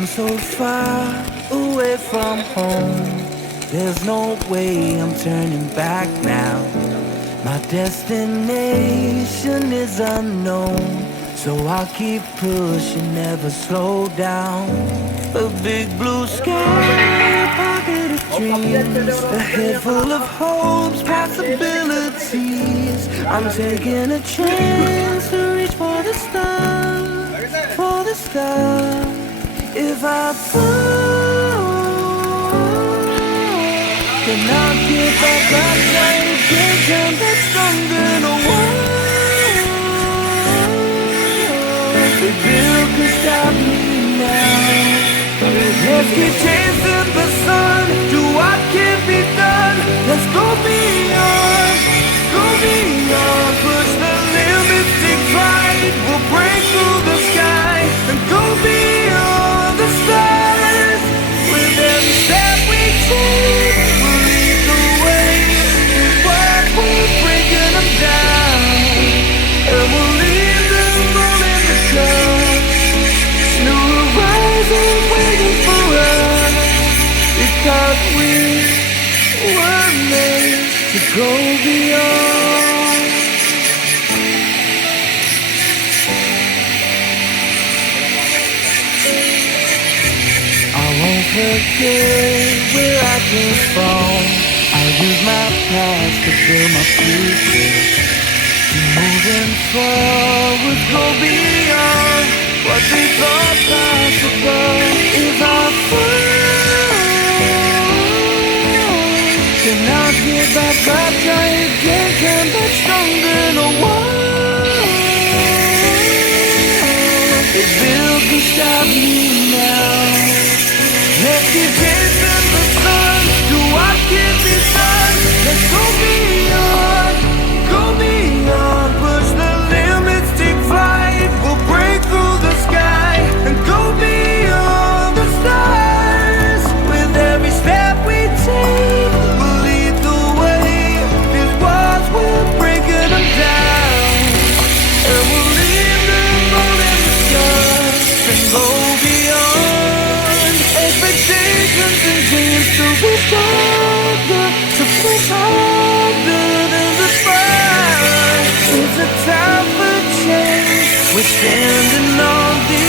come so far away from home. There's no way I'm turning back now. My destination is unknown, so I'll keep pushing, never slow down. A big blue sky, a pocket of dreams, a head full of hopes, possibilities. I'm taking a chance to reach for the stars, for the stars. If I fall, then I'll get back up, try again, come back stronger. No one, if you can stop me now. Let's keep chasing the sun, do what can be done. Let's go beyond, push the limits, take flight. We'll break through the sky and go beyond the stars. With every step we take, we'll lead the way. With what we're breaking them down, and we'll leave them all in the dust. New horizons waiting for us, because we were made to go beyond. I won't forget where I came from. I'll use my past to build my future. Moving forward, go beyond what they thought possible. If I fall, then I'll get back up, try again, come back stronger. No one, if Bill can stop me now. Let's keep chasing the sun, do what can be done. Let's go beyond, push the limits, take flight. We'll break through the sky and go beyond the stars. With every step we take, we'll lead the way. These walls, we're breaking them down, and we'll leave them all in the dust and go beyond. Expectations and dreams to be stronger, to push harder than the fire. It's a time for change. We're standing on the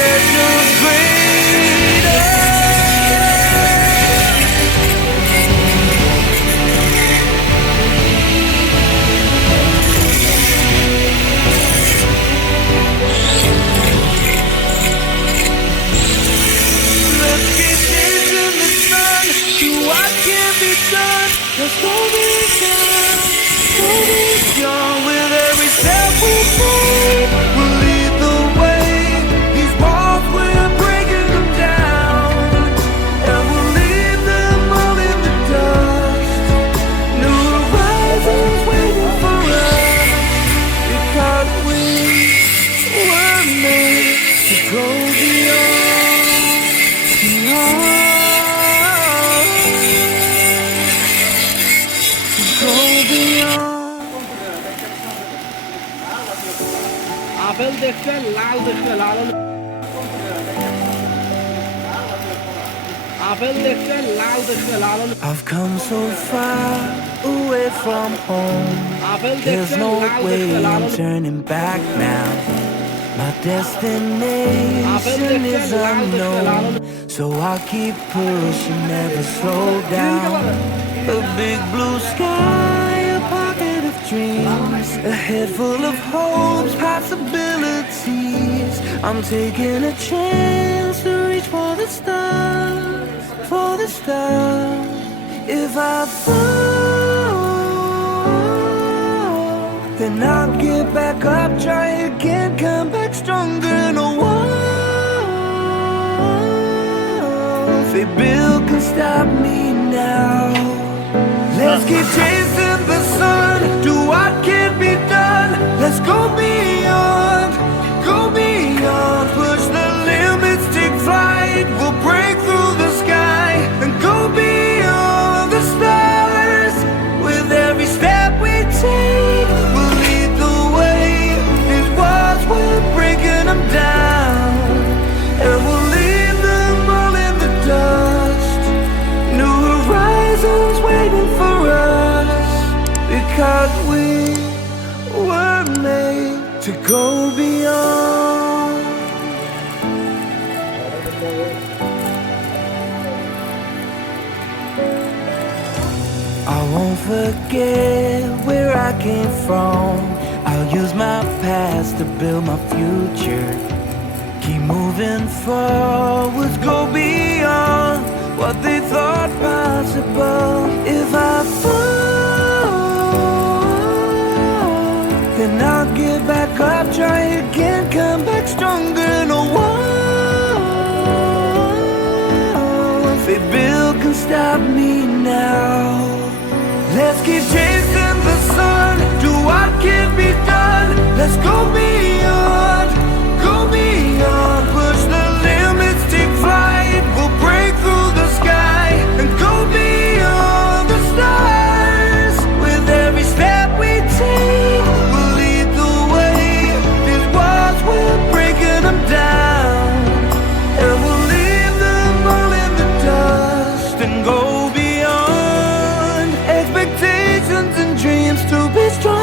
edge of greater. Let's keep chasing the sun, do what can be done. Let's go beyond, with every step we take. We'll lead the way. These walls, we're breaking them down, and we'll leave them all in the dust. New horizons waiting for us, because we were made to go beyond, to go beyond. Apple দেখছেন, লাল দেখছেন, লাল হলো apple দেখছেন, লাল দেখছেন, লাল হলো I've come so far away from home. Apple There's দেখছেন, no লাল way দেখছেন, লাল I'm হলো turning back now. My destination is unknown, so I'll keep pushing, never slow down. A big blue sky, a pocket of dreams, a head full of hopes, possibilities. I'm taking a chance to reach for the stars, for the stars. If I fall, then I'll get back up, try again, come back stronger. No one, say Bill can stop me now. Let's keep chasing the sun, do what can be done. Let's go beyond, push the limits, take flight. We'll break through the sky and go beyond the stars. With every step we take, we'll lead the way. These walls, we're breaking them down, and we'll leave them that we were made to go beyond. I won't forget where I came from. I'll use my past to build my future. Keep moving forwards, go beyond what they thought possible. If I fall, then I'll get back up, try again, come back stronger. No one they build can stop me now. Let's keep chasing the sun, do what can be done. Let's go beyond, go beyond. Push the limits, take flight. We'll break through the sky and go beyond the stars. With every step we take, we'll lead the way. These walls, we're breaking them down, and we'll leave them all in the dust and go beyond. Expectations and dreams to be strong.